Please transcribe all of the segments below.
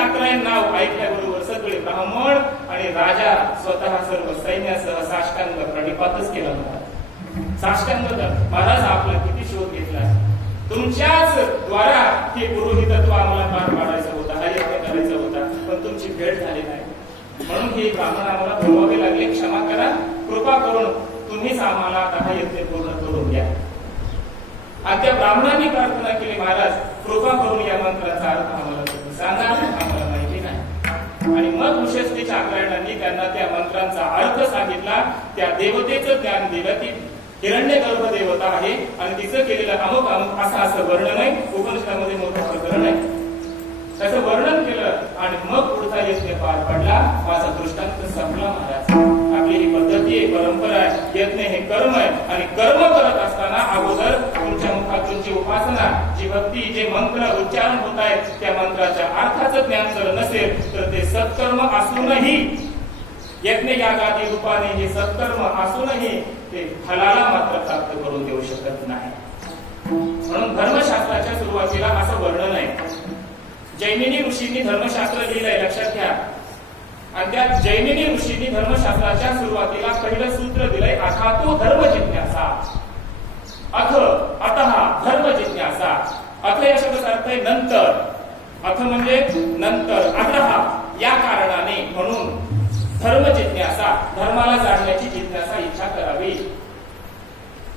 चाकरायन नाव ऐकल्याबरोबर सगळे ब्राह्मण आणि राजा स्वतः सर्व सैन्यासह साष्टांग प्रणिपातच केला होता. साष्टांग महाराज आपला किती शोध घेतला, तुमच्याच द्वारा हे पुरोहितत्व आम्हाला पार पाडायचं होतं, हा यज्ञ करायचा होता, पण तुमची भेट झाली नाही. म्हणून हे ब्राह्मण आम्हाला बोलवावे लागले, क्षमा करा, कृपा करून तुम्हीच आम्हाला आता हा यज्ञ पूर्ण करून द्या. आणि त्या ब्राह्मणांनी प्रार्थना केली, महाराज कृपा करून या मंत्राचा अर्थ आम्हाला तुम्ही सांगा, आम्हाला माहिती नाही. आणि मग विशेषते चाकरायणांनी त्यांना त्या मंत्रांचा अर्थ सांगितला. त्या देवतेचं ज्ञान दिलं. ती हिरण्यगर्भ देवता आहे आणि तिचं केलेलं अमुक अमुक असं वर्णन आहे, उपनिषदामध्ये मोठं प्रकरण आहे, त्याचं वर्णन केलं आणि मग पुढचा यज्ञ पार पडला. माझा दृष्टांत संपला. महाराज आपली ही पद्धती आहे, परंपरा आहे, यज्ञ हे कर्म आहे आणि कर्म करत असताना अगोदर तुमच्या मुखातून जी उपासना, जी भक्ती, जे मंत्र उच्चारण होत आहेत त्या मंत्राच्या अर्थाचं ज्ञान जर नसेल तर ते सत्कर्म असूनही, यज्ञ यागादी रूपाने हे सत्कर्म असूनही ते फलाला मात्र प्राप्त करून देऊ शकत नाही. म्हणून धर्मशास्त्राच्या सुरुवातीला असं वर्णन आहे. जैमिनी ऋषींनी धर्मशास्त्र लिहिलंय, लक्षात घ्या. आणि त्या जैमिनी ऋषींनी धर्मशास्त्राच्या सुरुवातीला पहिलं सूत्र दिलंय, अथातो धर्म जिज्ञासा. अथ अतः धर्म जिज्ञासा. अथ या शब्दाचा अर्थ आहे नंतर. अथ म्हणजे नंतर, अतः या कारणाने, म्हणून धर्म जिज्ञासा, धर्माला जाणण्याची जिज्ञासा, इच्छा करावी,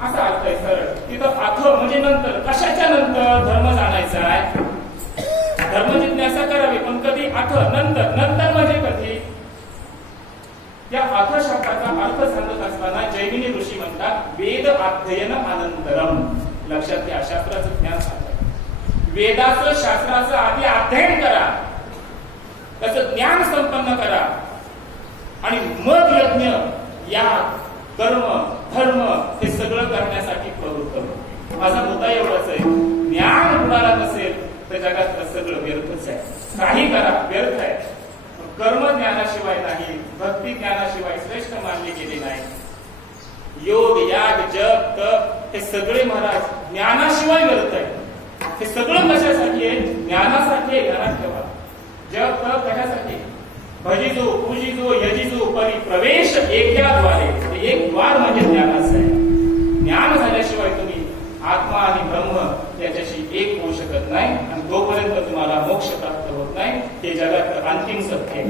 असा अर्थ आहे सरळ. तिथं अथ म्हणजे नंतर. कशाच्या नंतर धर्म जाणायचा आहे? धर्म जिज्ञासा करावी, पण कधी? अथ, नंतर. नंतर म्हणजे कधी? या अथ शब्दाचा अर्थ सांगत असताना जैमिनी ऋषी म्हणतात वेद अध्ययन अनंतरम. लक्षात घ्या, शास्त्राचं ज्ञान सांगतात. वेदाचं, शास्त्राचं आधी अध्ययन करा, त्याचं ज्ञान संपन्न करा आणि मग यज्ञ, या कर्म, धर्म हे सगळं करण्यासाठी प्रवृत्त हो. माझा मुद्दा एवढाच आहे, ज्ञान कुणाला नसेल तर जगात सगळं व्यर्थच आहे. काही करा व्यर्थ आहे. कर्म ज्ञानाशिवाय नाही, भक्ती ज्ञानाशिवाय श्रेष्ठ मानले गेले नाही. योग, याग, जप, तप हे सगळे महाराज ज्ञानाशिवाय व्यर्थ आहे. हे सगळं कशासाठी आहे? ज्ञानासाठी आहे. घरात ठेवा. जप, तप कशासाठी? भजिजो, पूजिजो, यजिजो परी प्रवेश एकाद्वारे. एक द्वार म्हणजे ज्ञानाचं आहे. ज्ञान झाल्याशिवाय तुम्ही आत्मा आणि ब्रह्म याच्याशी एक होऊ शकत नाही आणि तोपर्यंत तुम्हाला मोक्ष प्राप्त होत नाही. हे जगात अंतिम सत्य आहे.